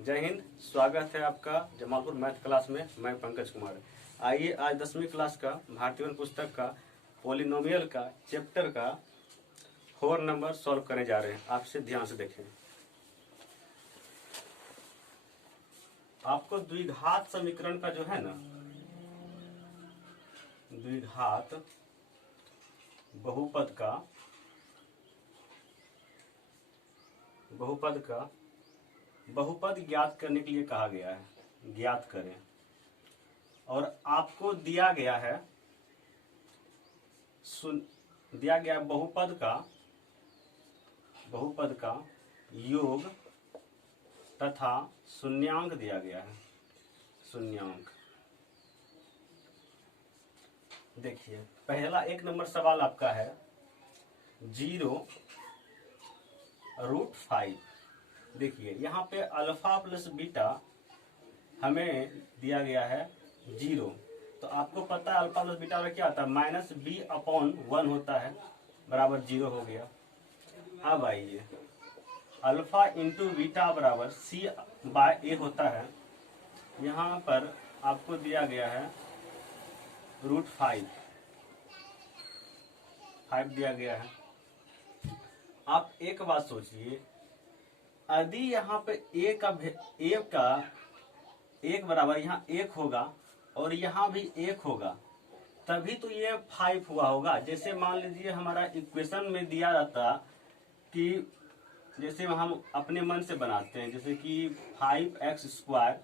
जय हिंद। स्वागत है आपका जमालपुर मैथ क्लास में। मैं पंकज कुमार। आइए आज 10वीं क्लास का भारतीय पुस्तक का पोलिनोमियल का चैप्टर का 4 नंबर सॉल्व करने जा रहे हैं। आपसे ध्यान से देखें। आपको द्विघात समीकरण का जो है ना, द्विघात बहुपद बहुपद ज्ञात करने के लिए कहा गया है। ज्ञात करें और आपको दिया गया है बहुपद का योग तथा शून्यांक दिया गया है। शून्यांक देखिए, पहला 1 नंबर सवाल आपका है 0√5। देखिए यहाँ पे अल्फा प्लस बीटा हमें दिया गया है 0। तो आपको पता है अल्फा प्लस बीटा में क्या होता है, -b/1 होता है, बराबर 0 हो गया। अब आइए, अल्फा इंटू बीटा बराबर c/a होता है। यहाँ पर आपको दिया गया है √5 दिया गया है। आप एक बात सोचिए, यदि यहाँ पे a का 1 बराबर यहाँ 1 होगा और यहाँ भी 1 होगा, तभी तो ये 5 हुआ होगा। जैसे मान लीजिए हमारा इक्वेशन में दिया जाता कि जैसे हम अपने मन से बनाते हैं, जैसे कि 5x²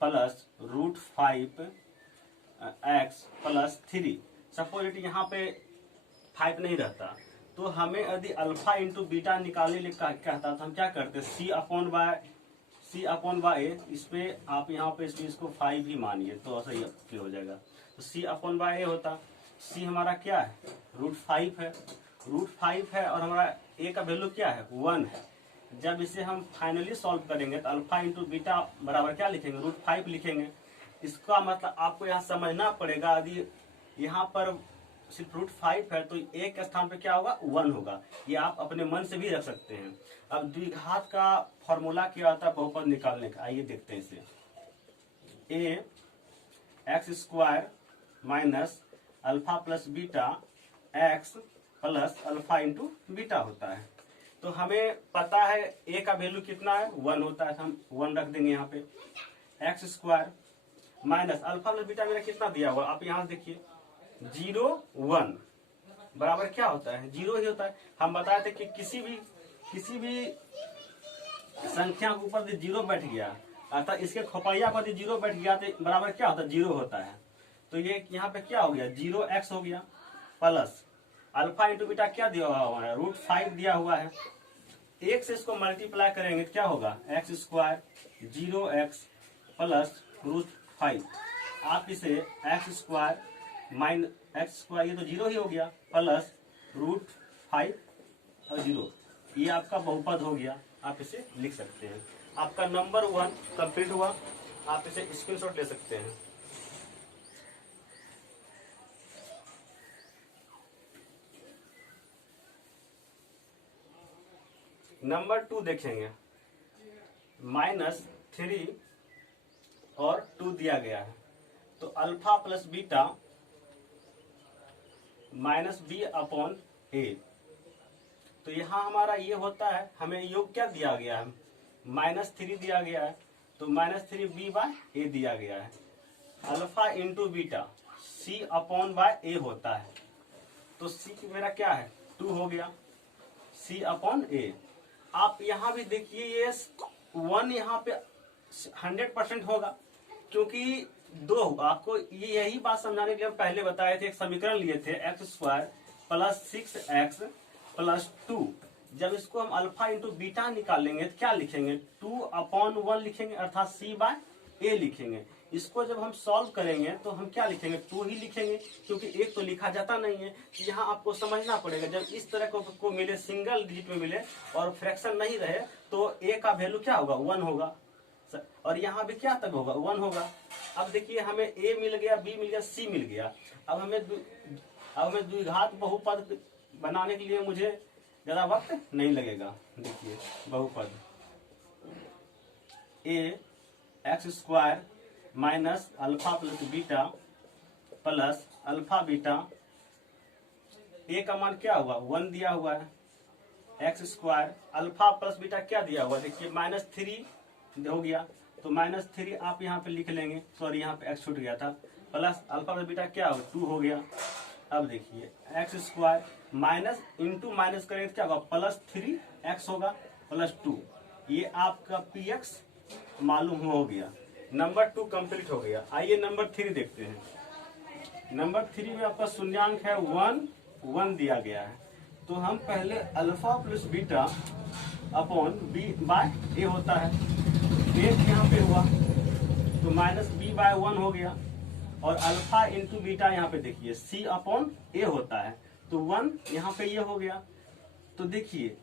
plus √5x plus 3। Suppose यहाँ पे 5 नहीं रहता, तो हमें यदि अल्फा इंटू बीटा निकालने के लिए कहता तो हम क्या करते, c/a। इस पे आप यहाँ पे इसको 5 ही मानिए तो ऐसा ही हो जाएगा। तो c/a होता। c हमारा क्या है, √5 है। √5 है और हमारा a का वैल्यू क्या है, 1 है। जब इसे हम फाइनली सॉल्व करेंगे तो अल्फा इंटू बीटा बराबर क्या लिखेंगे, √5 लिखेंगे। इसका मतलब आपको यहाँ समझना पड़ेगा, यदि यहाँ पर सिर्फ √5 है तो एक स्थान पे क्या होगा, 1 होगा। ये आप अपने मन से भी रख सकते हैं। अब द्विघात का फॉर्मूला क्या होता है बहुपद निकालने का, आइए देखते हैं इसे। ax² minus alpha plus beta x plus alpha into beta होता है। तो हमें पता है a का वैल्यू कितना है, 1 होता है। हम 1 रख देंगे यहाँ पे। x² minus alpha plus beta मेरा कितना दिया हुआ, आप यहाँ देखिए 0, 1 बराबर क्या होता है, 0 ही होता है। हम बताए थे कि किसी भी संख्या के ऊपर 0 बैठ गया, अर्थात इसके खोपड़िया पर 0 बैठ गया तो बराबर क्या होता है, 0 होता है। तो ये यहाँ पे क्या हो गया, 0x हो गया प्लस अल्फा इंटू बीटा क्या दिया हुआ है, √5 दिया हुआ है। 1 से इसको मल्टीप्लाई करेंगे तो क्या होगा, x² 0x प्लस √5। आप इसे x² माइनस x², ये तो 0 ही हो गया, प्लस √5 और 0, ये आपका बहुपद हो गया। आप इसे लिख सकते हैं। आपका नंबर 1 कंप्लीट हुआ। आप इसे स्क्रीनशॉट ले सकते हैं। नंबर 2 देखेंगे। -3 और 2 दिया गया है, तो अल्फा प्लस बीटा -b/a। तो यहाँ हमारा ये होता है, हमें योग क्या दिया गया है, -3 दिया गया है, तो -3b/a दिया गया है। अल्फा इंटू बीटा c/a होता है, तो c मेरा क्या है, 2 हो गया, c/a। आप यहाँ भी देखिए ये 1 यहाँ पे 100% होगा, क्योंकि 2 आपको यही बात समझाने के लिए हम पहले बताए थे। एक समीकरण लिए थे x² प्लस 6x प्लस 2। जब इसको हम अल्फा इंटू बीटा निकालेंगे तो क्या लिखेंगे, 2/1 लिखेंगे, अर्थात c/a लिखेंगे। इसको जब हम सॉल्व करेंगे तो हम क्या लिखेंगे, 2 ही लिखेंगे, क्योंकि एक तो लिखा जाता नहीं है। यहाँ आपको समझना पड़ेगा, जब इस तरह को मिले, सिंगल डिजिट में मिले और फ्रैक्शन नहीं रहे, तो a का वैल्यू क्या होगा, 1 होगा, और यहाँ भी क्या तक होगा, 1 होगा। अब देखिए हमें a मिल गया, b मिल गया, c मिल गया। अब हमें द्विघात बहुपद बनाने के लिए मुझे ज्यादा वक्त नहीं लगेगा। देखिए बहुपद a x square minus alpha plus beta plus alpha beta. A का मान क्या हुआ 1 दिया हुआ है, x square alpha plus beta क्या दिया हुआ देखिए -3 हो गया, तो -3 आप यहाँ पे लिख लेंगे, सॉरी यहाँ पे एक्स छूट गया था, प्लस अल्फा प्लस बीटा क्या हो 2 हो गया। अब देखिए x square minus into minus करेंगे तो क्या होगा +3 एक्स होगा +2, ये आपका पी एक्स मालूम हो गया। नंबर 2 कंप्लीट हो गया। आइए नंबर 3 देखते हैं। नंबर 3 में आपका शून्यांक है 1 दिया गया है, तो हम पहले alpha plus beta upon b by a होता है, एक यहाँ पे हुआ तो -b/1 हो गया, और अल्फा इंटू बीटा यहाँ पे देखिए c अपॉन ए होता है, तो 1 यहाँ पे ये हो गया। तो देखिए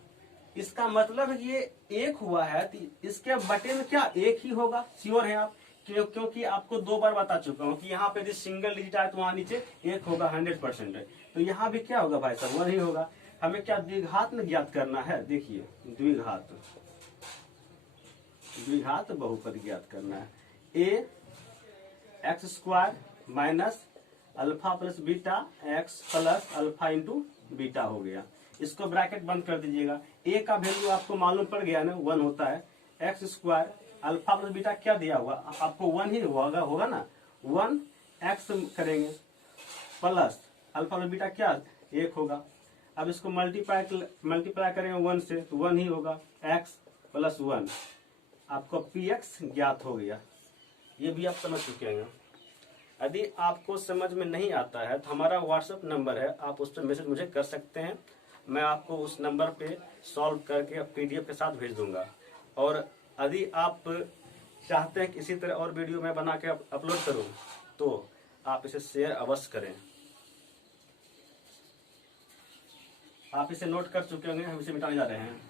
इसका मतलब ये एक हुआ है, तो इसके बटे में क्या एक ही होगा, श्योर है आप, क्योंकि आपको 2 बार बता चुका हूँ कि यहाँ पे जो सिंगल डिजिट है तो वहां नीचे एक होगा 100% है, तो यहाँ भी क्या होगा भाई साहब 1 ही होगा। हमें क्या द्विघात में ज्ञात करना है, देखिए द्विघात बहुपद ज्ञात करना है। A x square minus alpha plus beta x plus alpha into beta हो गया, इसको ब्रैकेट बंद कर दीजिएगा। ए का वैल्यू आपको मालूम पड़ गया ना 1 होता है, x square alpha plus beta क्या दिया हुआ आपको 1 ही होगा ना, 1 एक्स करेंगे प्लस अल्फा प्लस बीटा क्या 1 होगा। अब इसको मल्टीप्लाई करेंगे 1 से तो 1 ही होगा, एक्स प्लस 1 आपको पी एक्स ज्ञात हो गया। ये भी आप समझ चुके हैं। यदि आपको समझ में नहीं आता है तो हमारा व्हाट्सएप नंबर है, आप उस पर मैसेज मुझे कर सकते हैं, मैं आपको उस नंबर पे सॉल्व करके PDF के साथ भेज दूंगा। और यदि आप चाहते हैं कि इसी तरह और वीडियो मैं बना के अपलोड करूं तो आप इसे शेयर अवश्य करें। आप इसे नोट कर चुके होंगे, हम इसे मिटाने जा रहे हैं।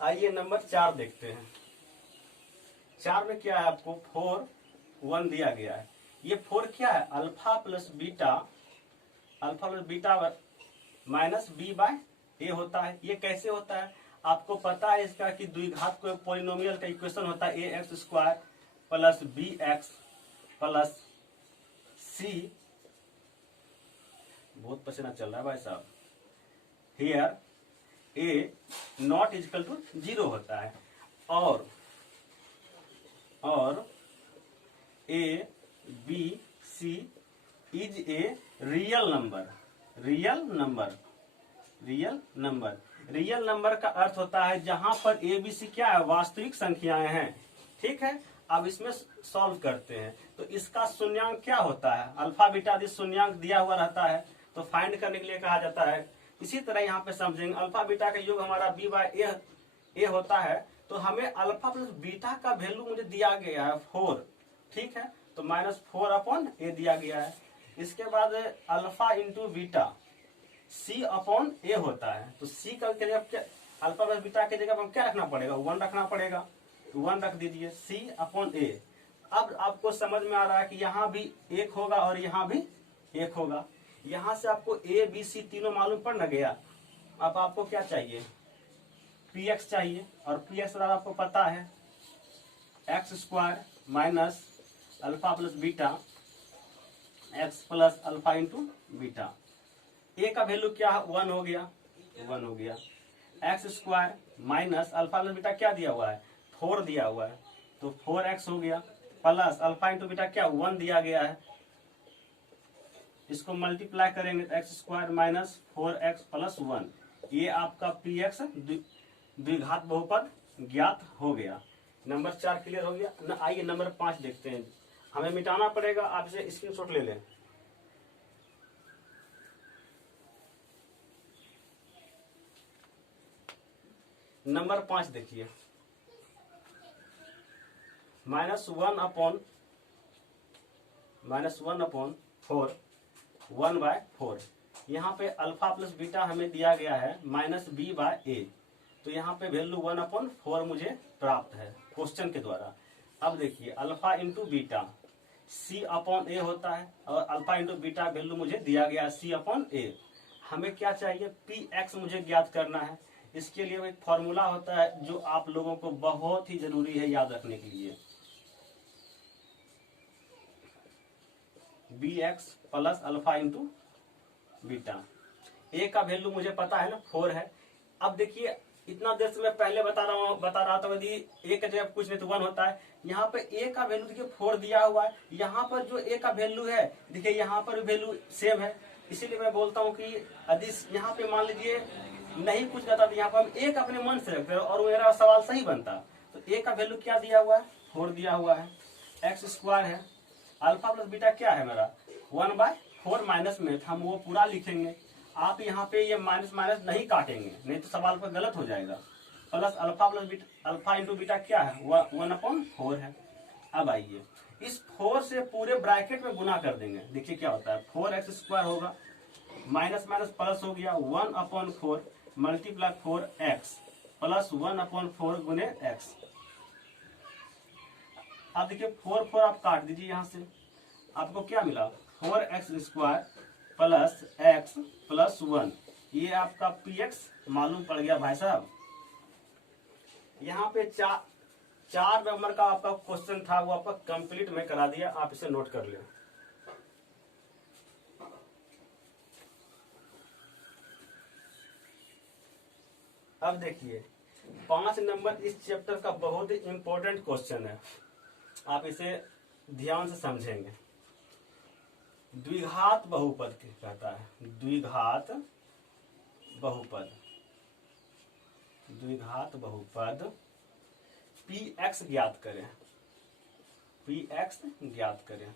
आइए नंबर 4 देखते हैं। 4 में क्या है आपको 4 1 दिया गया है, ये 4 क्या है alpha plus beta minus b/a होता है। ये कैसे होता है आपको पता है इसका कि द्विघात को पॉलिनोमियल का इक्वेशन होता है ax square plus bx plus c, बहुत पसीना चल रहा है भाई साहब, here a not equal to 0 होता है, और a b c is a real number का अर्थ होता है जहां पर ए बी सी क्या है वास्तविक संख्याएं हैं। ठीक है, अब इसमें सॉल्व करते हैं तो इसका शून्यांक क्या होता है, अल्फा बीटा आदि शून्यांक दिया हुआ रहता है तो फाइंड करने के लिए कहा जाता है। इसी तरह यहाँ पे समझेंगे अल्फा बीटा का योग हमारा b/a होता है, तो हमें अल्फा प्लस बीटा का वैल्यू मुझे दिया गया है 4, ठीक है, तो -4/a दिया गया है। इसके बाद alpha into beta c upon a होता है, तो c का जगह क्या अल्फा प्लस बीटा की जगह हम क्या रखना पड़ेगा 1 रखना पड़ेगा, तो 1 रख दीजिए c अपॉन a। अब आपको समझ में आ रहा है कि यहाँ भी 1 होगा और यहाँ भी 1 होगा, यहाँ से आपको a b c तीनों मालूम पड़ न गया। अब आपको क्या चाहिए px चाहिए, और px आपको पता है x square minus alpha plus beta x plus alpha into beta. A का वैल्यू क्या 1 हो गया, 1 हो गया, x square minus alpha plus beta क्या दिया हुआ है 4 दिया हुआ है, तो 4x हो गया, प्लस अल्फा इंटू बीटा क्या 1 दिया गया है, इसको मल्टीप्लाई करेंगे तो x square minus 4x plus 1, ये आपका पी एक्स द्विघात बहुपद ज्ञात हो गया। नंबर 4 क्लियर हो गया ना। आइए नंबर 5 देखते हैं, हमें मिटाना पड़ेगा, आप इसे स्क्रीनशॉट ले लें। नंबर 5 देखिए -1 अपॉन 4 1/4, यहाँ पे अल्फा प्लस बीटा हमें दिया गया है -b/a, तो यहाँ पे वैल्यू 1/4 मुझे प्राप्त है क्वेश्चन के द्वारा। अब देखिए alpha into beta c upon a होता है, और अल्फा इंटू बीटा वैल्यू मुझे दिया गया c अपॉन a। हमें क्या चाहिए px मुझे ज्ञात करना है, इसके लिए एक फॉर्मूला होता है जो आप लोगों को बहुत ही जरूरी है याद रखने के लिए, b x plus alpha into beta. A का वैल्यू मुझे पता है ना 4 है। अब देखिए इतना देर से मैं पहले बता रहा था यदि ए का जगह कुछ नहीं तो 1 होता है। यहाँ पे ए का वैल्यू देखिए 4 दिया हुआ है, यहाँ पर जो ए का वैल्यू है देखिए यहाँ पर वैल्यू सेम है। इसीलिए मैं बोलता हूँ कि यदि यहाँ पे मान लीजिए नहीं कुछ करता तो यहाँ पर हम ए का अपने मन से रखते और मेरा सवाल सही बनता। तो ए का वैल्यू क्या दिया हुआ है 4 दिया हुआ है, एक्स स्क्वायर है, अल्फा प्लस बीटा क्या है मेरा 1/4 माइनस में हम वो पूरा लिखेंगे। आप यहाँ पे ये माइनस माइनस नहीं काटेंगे नहीं तो सवाल पर गलत हो जाएगा। Plus alpha plus beta, alpha into beta क्या है 1/4 है। अब आइए इस 4 से पूरे ब्रैकेट में गुना कर देंगे, देखिए क्या होता है 4x स्क्वायर होगा, माइनस माइनस प्लस हो गया 1/4 मल्टीप्लाई 4x प्लस 1/4 गुने x। अब देखिए 4 आप काट दीजिए यहाँ से, आपको क्या मिला 4x square plus x plus 1, ये आपका px मालूम पड़ गया भाई साहब। यहाँ पे चार नंबर का आपका क्वेश्चन था वो आपका कंप्लीट में करा दिया, आप इसे नोट कर लें। अब देखिए 5 नंबर इस चैप्टर का बहुत ही इंपॉर्टेंट क्वेश्चन है, आप इसे ध्यान से समझेंगे। द्विघात बहुपद कहता है, द्विघात बहुपद, द्विघात बहुपद px ज्ञात करें, px ज्ञात करें